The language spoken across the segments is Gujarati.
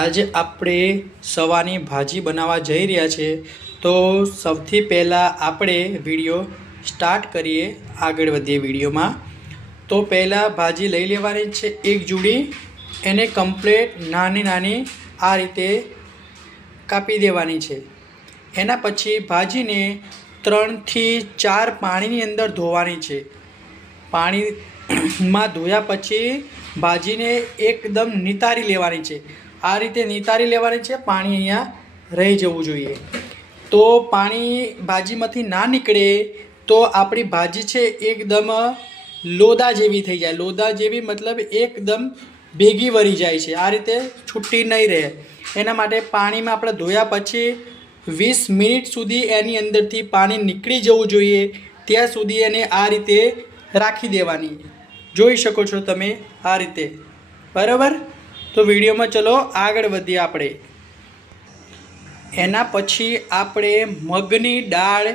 આજે આપણે સવાની ભાજી બનાવવા જઈ રહ્યા છે। તો સૌથી પહેલાં આપણે વિડીયો સ્ટાર્ટ કરીએ, આગળ વધીએ વિડીયોમાં। તો પહેલાં ભાજી લઈ લેવાની છે એક જુડી, એને કમ્પ્લીટ નાની નાની આ રીતે કાપી દેવાની છે। એના પછી ભાજીને 3 થી 4 પાણીની અંદર ધોવાની છે। પાણીમાં ધોયા પછી ભાજીને એકદમ નિતારી લેવાની છે। આ રીતે નિતારી લેવાની છે, પાણી અહીંયા રહી જવું જોઈએ। તો પાણી ભાજીમાંથી ના નીકળે તો આપણી ભાજી છે એકદમ લોદા જેવી થઈ જાય। લોદા જેવી મતલબ એકદમ ભેગી વળી જાય છે, આ રીતે છૂટી નહીં રહે। એના માટે પાણીમાં આપણે ધોયા પછી 20 મિનિટ સુધી એની અંદરથી પાણી નીકળી જવું જોઈએ, ત્યાં સુધી એને આ રીતે રાખી દેવાની। જોઈ શકો છો તમે આ રીતે, બરાબર। તો વિડીયોમાં ચલો આગળ વધીએ આપણે। એના પછી આપણે મગની દાળ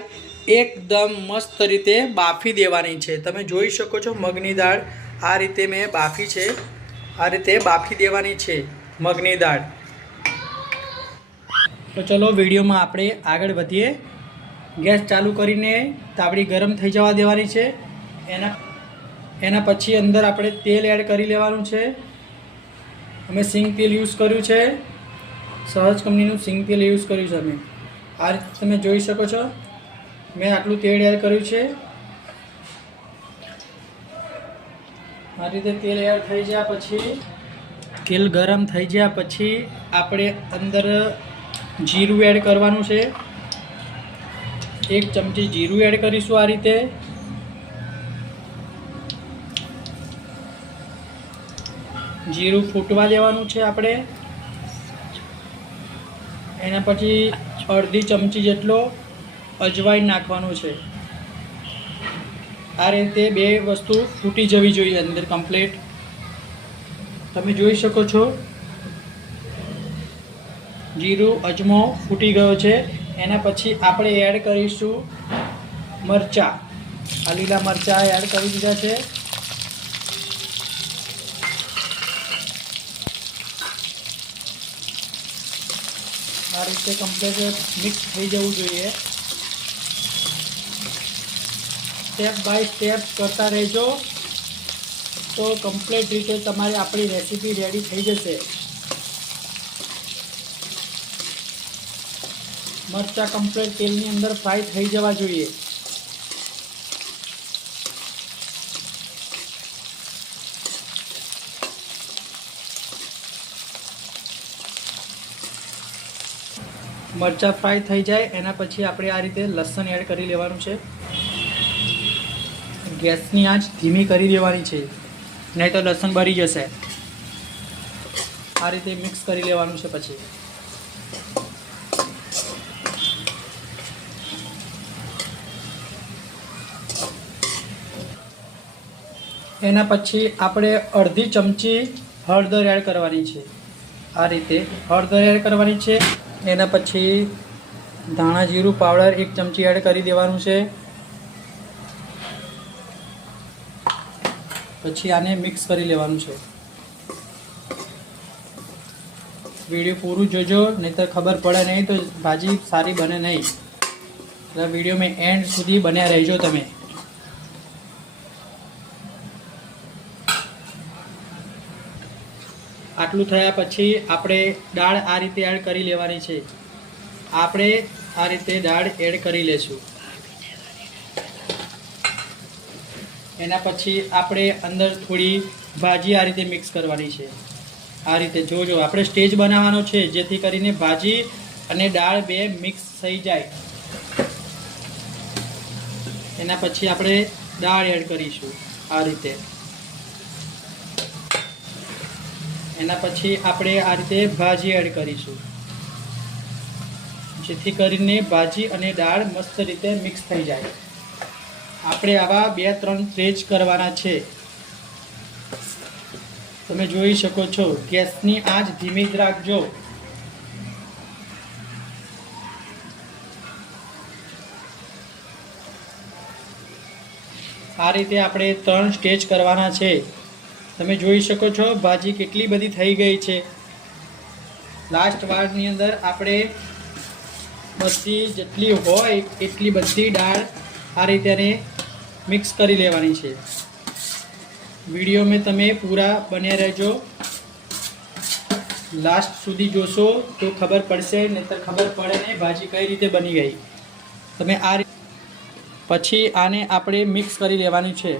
એકદમ મસ્ત રીતે બાફી દેવાની છે। તમે જોઈ શકો છો મગની દાળ આ રીતે મેં બાફી છે, આ રીતે બાફી દેવાની છે મગની દાળ। તો ચલો વિડીયોમાં આપણે આગળ વધીએ। ગેસ ચાલુ કરીને તાવડી ગરમ થઈ જવા દેવાની છે। એના પછી અંદર આપણે તેલ એડ કરી લેવાનું છે। અમે સિંગ તેલ યુઝ કર્યું છે, સહજ કંપનીનું સિંગ તેલ યુઝ કર્યું છે અમે। આ રીતે તમે જોઈ શકો છો મેં આટલું તેલ એડ કર્યું છે। આ રીતે તેલ એડ થઈ ગયા પછી, તેલ ગરમ થઈ ગયા પછી આપણે અંદર જીરું એડ કરવાનું છે। 1 ચમચી જીરું એડ કરીશું આ રીતે। જીરું ફૂટવા દેવાનું છે આપણે। એના પછી અડધી ચમચી જેટલો અજવાઈન નાખવાનું છે। આ રીતે બે વસ્તુ ફૂટી જવી જોઈએ અંદર કમ્પ્લીટ। તમે જોઈ શકો છો જીરું અજમો ફૂટી ગયો છે। એના પછી આપણે એડ કરીશું મરચાં। આ લીલા મરચાં એડ કરી દીધા છે। આ રીતે કમ્પ્લીટ મિક્સ થઈ જવું જોઈએ। સ્ટેપ બાય સ્ટેપ કરતા રહેજો તો કમ્પ્લીટ રીતે તમારી આપણી રેસીપી રેડી થઈ જશે। મરચાં કમ્પ્લીટ તેલની અંદર ફ્રાય થઈ જવા જોઈએ। મરચાં ફ્રાય થઈ જાય એના પછી આપણે આ રીતે લસણ એડ કરી લેવાનું છે। ગેસની આંચ ધીમી કરી દેવાની છે, નહીં તો લસણ બળી જશે। આ રીતે મિક્સ કરી લેવાનું છે। પછી એના પછી આપણે અડધી ચમચી હળદર એડ કરવાની છે। આ રીતે હળદર એડ કરવાની છે। એના પછી ધાણા જીરું પાવડર 1 ચમચી એડ કરી દેવાનું છે। પછી આને મિક્સ કરી લેવાનું છે। વિડીયો પૂરું જોજો, નહીંતર ખબર પડે નહીં તો ભાજી સારી બને નહીં। એટલે વિડીયો મેં એન્ડ સુધી બન્યા રહેજો તમે। આટલું થયા પછી આપણે દાળ આ રીતે એડ કરી લેવાની છે। આપણે આ રીતે દાળ એડ કરી લેશું। એના પછી આપણે અંદર થોડી ભાજી આ રીતે મિક્સ કરવાની છે। આ રીતે જોજો, આપણે સ્ટેજ બનાવવાનો છે જેથી કરીને ભાજી અને દાળ બે મિક્સ થઈ જાય। એના પછી આપણે દાળ એડ કરીશું આ રીતે। એના પછી આપણે આ રીતે ભાજી એડ કરીશું, જેથી કરીને ભાજી અને દાળ મસ્ત રીતે મિક્સ થઈ જાય। આપણે આવા 2-3 સ્ટેજ કરવાના છે। તમે જોઈ શકો છો ગેસની આંચ ધીમી જ રાખજો। આ રીતે આપણે 3 સ્ટેજ કરવાના છે। તમે જોઈ શકો છો ભાજી કેટલી બધી થઈ ગઈ છે। લાસ્ટ વારની અંદર આપણે બધી જેટલી હોય એટલી બધી દાળ આ રીતે મિક્સ કરી લેવાની છે। વિડીયો મેં તમે પૂરા બન્યા રહેજો, લાસ્ટ સુધી જોશો તો ખબર પડશે, નહીંતર ખબર પડે ને ભાજી કઈ રીતે બની ગઈ। તમે આ પછી આને આપણે મિક્સ કરી લેવાની છે।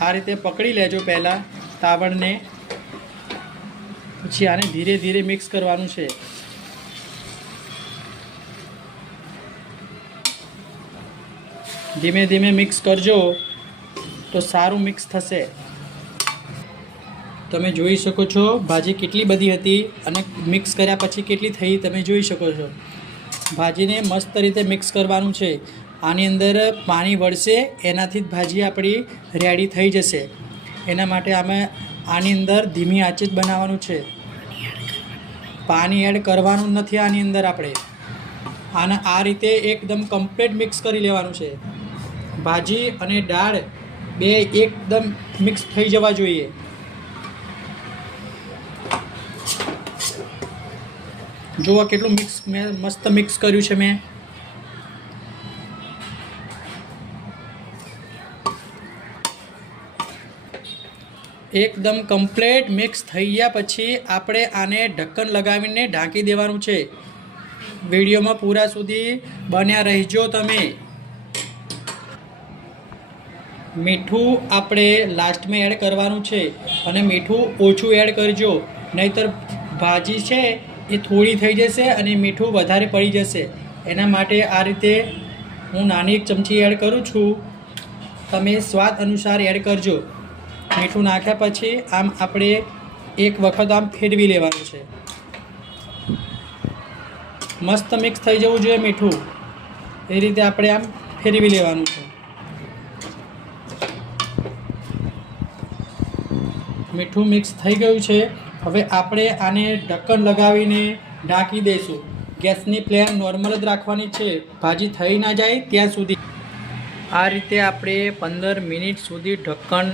આ રીતે પકડી લેજો પહેલાં તાવડને, પછી આને ધીરે ધીરે મિક્સ કરવાનું છે। ધીમે ધીમે મિક્સ કરજો તો સારું મિક્સ થશે। તમે જોઈ શકો છો ભાજી કેટલી બધી હતી અને મિક્સ કર્યા પછી કેટલી થઈ તમે જોઈ શકો છો। ભાજીને મસ્ત રીતે મિક્સ કરવાનું છે। આની અંદર પાણી વળશે, એનાથી જ ભાજી આપણી રેડી થઈ જશે। એના માટે અમે આની અંદર ધીમી આંચે જ બનાવવાનું છે, પાણી એડ કરવાનું નથી આની અંદર। આપણે આને આ રીતે એકદમ કમ્પ્લીટ મિક્સ કરી લેવાનું છે। ભાજી અને દાળ બે એકદમ મિક્સ થઈ જવા જોઈએ। જુઓ કેટલું મિક્સ મેં મસ્ત મિક્સ કર્યું છે મેં। એકદમ કમ્પ્લીટ મિક્સ થઈ ગયા પછી આપણે આને ઢક્કન લગાવીને ઢાંકી દેવાનું છે। વિડીયોમાં પૂરા સુધી બન્યા રહેજો તમે। મીઠું આપણે લાસ્ટમાં એડ કરવાનું છે અને મીઠું ઓછું એડ કરજો, નહીંતર ભાજી છે એ થોડી થઈ જશે અને મીઠું વધારે પડી જશે। એના માટે આ રીતે હું નાની એક ચમચી એડ કરું છું, તમે સ્વાદ અનુસાર એડ કરજો। મીઠું નાખ્યા પછી આમ આપણે એક વખત આમ ફેરવી લેવાનું છે। મસ્ત મિક્સ થઈ જવું જોઈએ મીઠું, એ રીતે આપણે આમ ફેરવી લેવાનું છે। મીઠું મિક્સ થઈ ગયું છે। હવે આપણે આને ઢક્કન લગાવીને ઢાંકી દઈશું। ગેસની ફ્લેમ નોર્મલ જ રાખવાની છે, ભાજી થઈ ના જાય ત્યાં સુધી। આ રીતે આપણે 15 મિનિટ સુધી ઢક્કન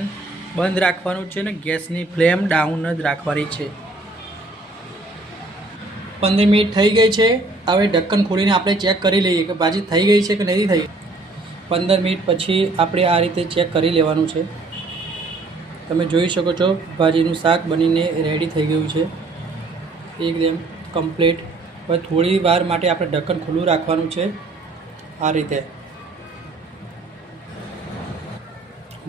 બંધ રાખવાનું છે ને ગેસની ફ્લેમ ડાઉન જ રાખવાની છે। 15 મિનિટ થઈ ગઈ છે। હવે ઢક્કન ખોલીને આપણે ચેક કરી લઈએ કે ભાજી થઈ ગઈ છે કે નથી થઈ। 15 મિનિટ પછી આપણે આ રીતે ચેક કરી લેવાનું છે। તમે જોઈ શકો છો ભાજીનું શાક બનીને રેડી થઈ ગયું છે એકદમ કમ્પ્લીટ। હવે થોડી વાર માટે આપણે ઢક્કન ખુલ્લું રાખવાનું છે। આ રીતે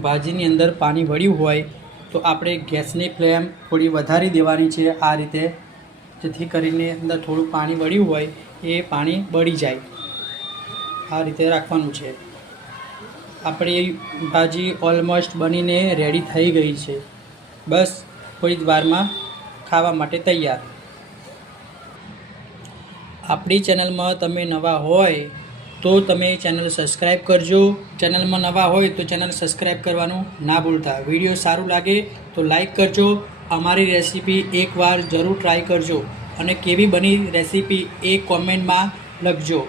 ભાજીની અંદર પાણી વળ્યું હોય તો આપણે ગેસની ફ્લેમ થોડી વધારી દેવાની છે આ રીતે, જેથી કરીને અંદર થોડું પાણી વળ્યું હોય એ પાણી બળી જાય। આ રીતે રાખવાનું છે। આપણી ભાજી ઓલમોસ્ટ બનીને રેડી થઈ ગઈ છે, બસ થોડી જ વારમાં ખાવા માટે તૈયાર। આપણી ચેનલમાં તમે નવા હોય તો તમે ચેનલ સબસ્ક્રાઈબ કરજો। ચેનલમાં નવા હોય તો ચેનલ સબસ્ક્રાઈબ કરવાનું ના ભૂલતા। વિડીયો સારું લાગે તો લાઈક કરજો। અમારી રેસીપી એકવાર જરૂર ટ્રાય કરજો અને કેવી બની રેસીપી એ કોમેન્ટમાં લખજો।